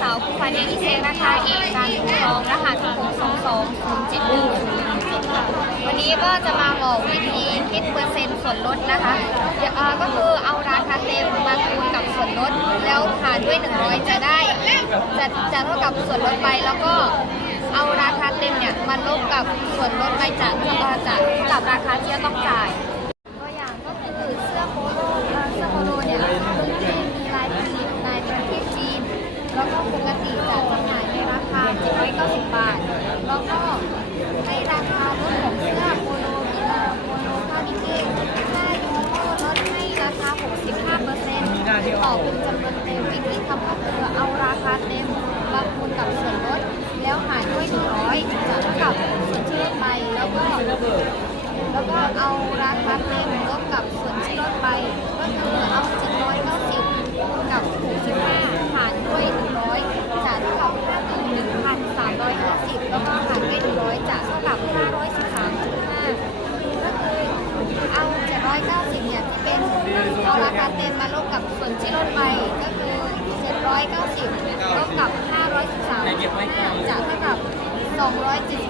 สาวผู้พันเอกอิเซนะคะเอกการปกครองรหัส622071017ค่ะวันนี้ก็จะมาบอกวิธีคิดเปอร์เซ็นต์ส่วนลดนะคะก็คือเอาราคาเต็มมาคูณกับส่วนลดแล้วหารด้วย100จะเท่ากับส่วนลดไปแล้วก็เอาราคาเต็มเนี่ยมาลบกับส่วนลดไปจากกับราคาที่ต้องจ่ายตัวอย่างก็คือเสื้อโปโลเนี่ยมีลายผลิตในประเทศจีนแล้วก็ปกติจะจำหน่ายในราคา790 บาทแล้วก็ให้ราคาลดของเสื้อโปโลกีฬาโปโลคาร์ดิเกนถ้ายูโรลดให้ราคา 65%ต่อเป็นจำนวนเต็มวิธีทำก็คือเอาราคาเต็มมาคูณกับส่วนลดแล้วหารด้วย100จะเท่ากับส่วนที่ลดไปแล้วก็เอาราคาเต็มลบกับส่วนที่ลดไปก็คือเอา790กับ65หารด้วย100จะเท่ากับ1,350แล้วก็หารด้วย100จะเท่ากับ513.5ก็คือเอา790เนี่ยที่เป็นเอาราคาเต็มมาลบกับส่วนที่ลดไปก็คือ790ลบกับ513.5จะเท่ากับ275